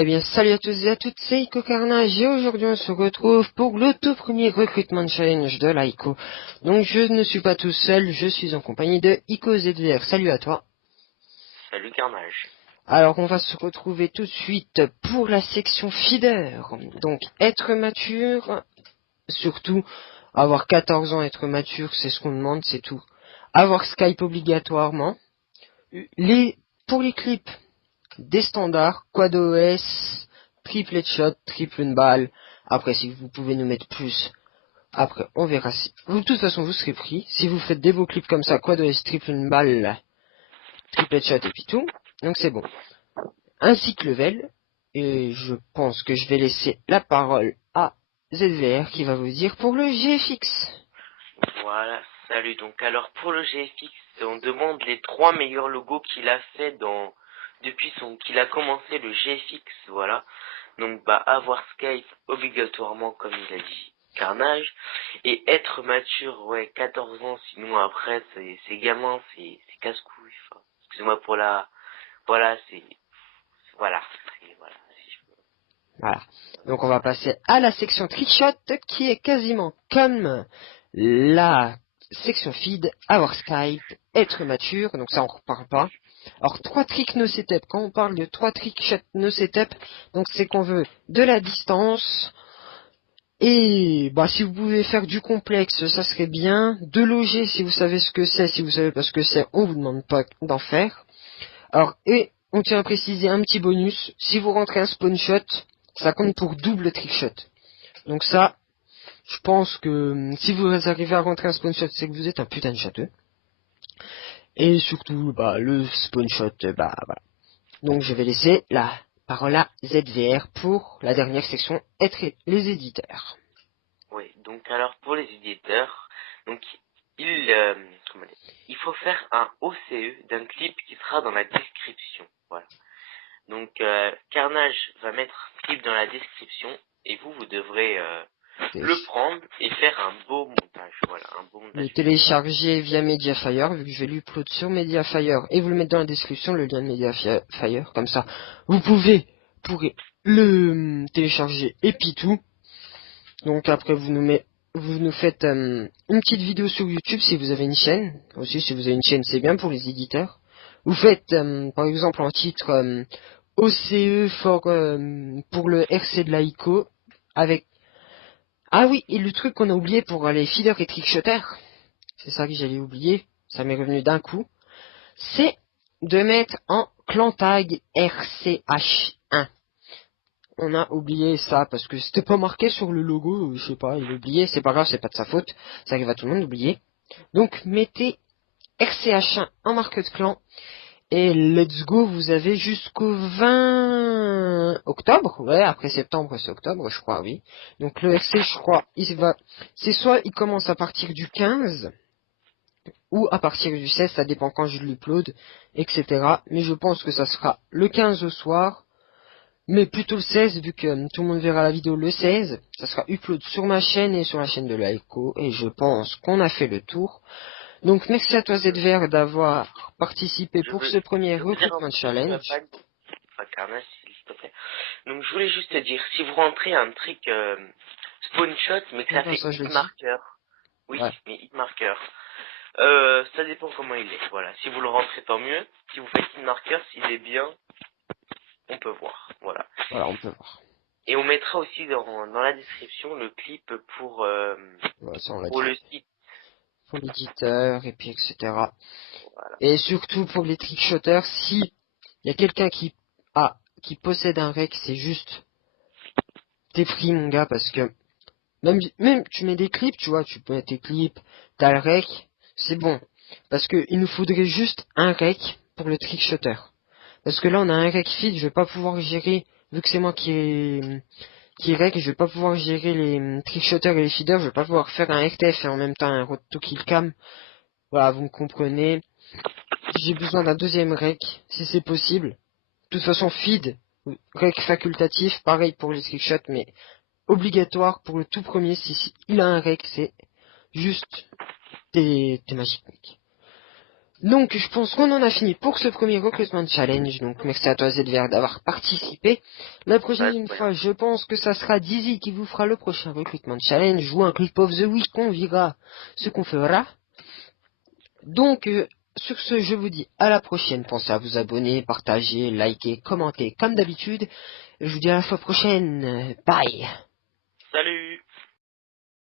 Eh bien, salut à tous et à toutes, c'est Ico Carnage et aujourd'hui on se retrouve pour le tout premier recrutement challenge de l'ICO. Donc je ne suis pas tout seul, je suis en compagnie de Ico ZVR. Salut à toi. Salut Carnage. Alors on va se retrouver tout de suite pour la section feeder. Donc être mature, surtout avoir 14 ans, être mature, c'est ce qu'on demande, c'est tout. Avoir Skype obligatoirement. Pour les clips, des standards, quad OS, triple headshot, triple une balle. Après, si vous pouvez nous mettre plus, après, on verra si. Vous, de toute façon, vous serez pris. Si vous faites des beaux clips comme ça, quad OS, triple une balle, triple headshot et puis tout. Donc c'est bon. Ainsi que level. Et je pense que je vais laisser la parole à ZVR qui va vous dire pour le GFX. Voilà, salut. Donc alors pour le GFX, on demande les 3 meilleurs logos qu'il a fait depuis qu'il a commencé le GFX, voilà. Donc avoir Skype obligatoirement comme il a dit Carnage et être mature, ouais, 14 ans, sinon après c'est gamin, c'est casse-couille. Enfin, excusez-moi pour la voilà, voilà, voilà, si je peux. Voilà. Donc on va passer à la section trickshot qui est quasiment comme la section feed, avoir Skype, être mature, donc ça on reparle pas. Alors 3 tricks no setup, quand on parle de 3 trickshot no setup, donc c'est qu'on veut de la distance, et bah si vous pouvez faire du complexe, ça serait bien. De loger si vous savez ce que c'est, si vous savez pas ce que c'est, on vous demande pas d'en faire. Alors, et on tient à préciser un petit bonus, si vous rentrez un spawn shot, ça compte pour double trick shot. Donc ça, je pense que si vous arrivez à rentrer un spawn shot, c'est que vous êtes un putain de châteux. Et surtout, bah, le spawn shot, bah voilà. Donc je vais laisser la parole à ZVR pour la dernière section, être les éditeurs. Oui, donc alors pour les éditeurs, donc comment dire, il faut faire un OCE d'un clip qui sera dans la description. Voilà. Donc Carnage va mettre clip dans la description et vous devrez le prendre et faire un beau montage. Voilà, un beau montage Le vidéo. télécharger via Mediafire, vu que je vais l'upload sur Mediafire, et vous le mettre dans la description, le lien de Mediafire, comme ça, vous pourrez le télécharger et puis tout. Donc après vous nous faites une petite vidéo sur YouTube si vous avez une chaîne. Aussi si vous avez une chaîne c'est bien pour les éditeurs. Vous faites par exemple en titre OCE pour le RC de l'ICO avec. Ah oui, et le truc qu'on a oublié pour les feeders et trickshotters, c'est ça que j'allais oublier, ça m'est revenu d'un coup, c'est de mettre en clan tag RCH1. On a oublié ça parce que c'était pas marqué sur le logo, je sais pas, il a oublié, c'est pas grave, c'est pas de sa faute, ça arrive à tout le monde d'oublier. Donc mettez RCH1 en marque de clan et let's go, vous avez jusqu'au 20 octobre, ouais, après septembre c'est octobre, je crois, oui. Donc le RC, je crois, c'est soit il commence à partir du 15 ou à partir du 16, ça dépend quand je l'upload, etc. Mais je pense que ça sera le 15 au soir. Mais plutôt le 16, vu que tout le monde verra la vidéo le 16, ça sera upload sur ma chaîne et sur la chaîne de l'AECO, et je pense qu'on a fait le tour. Donc merci à toi ZVR d'avoir participé Je pour veux, ce premier je veux dire recrutement un truc, challenge. pas Carnage s'il te plaît. Donc je voulais juste te dire, si vous rentrez un trick spawn shot mais que ça Non, fait ça je hit l'ai dit. marker, oui, Ouais. mais hit marker. Ça dépend comment il est. Voilà. Si vous le rentrez, tant mieux. Si vous faites hit marker, s'il est bien, on peut voir. Voilà. Voilà, on peut voir. Et on mettra aussi dans la description le clip Ouais, ça on l'a pour dit. le site. Pour l'éditeur, et puis etc. Voilà. Et surtout pour les trickshotters, si il y a quelqu'un qui possède un rec, c'est juste t'es pris mon gars, parce que même tu mets des clips, tu vois, tu peux mettre tes clips, t'as le rec, c'est bon. Parce que il nous faudrait juste un rec pour le trickshotter. Parce que là on a un rec feed, je vais pas pouvoir gérer, vu que c'est moi qui rec, je vais pas pouvoir gérer les trickshotters et les feeders, je vais pas pouvoir faire un RTF et en même temps un road to kill cam. Voilà, vous me comprenez. J'ai besoin d'un deuxième rec, si c'est possible. De toute façon, feed, rec facultatif, pareil pour les trickshots, mais obligatoire pour le tout premier, si il a un rec, c'est juste t'es magique, mec. Donc, je pense qu'on en a fini pour ce premier recrutement challenge. Donc, merci à toi ZVR d'avoir participé. La prochaine Ouais. fois, je pense que ça sera Dizzy qui vous fera le prochain recrutement challenge ou un clip of the week. On verra ce qu'on fera. Donc, sur ce, je vous dis à la prochaine. Pensez à vous abonner, partager, liker, commenter comme d'habitude. Je vous dis à la fois prochaine. Bye. Salut!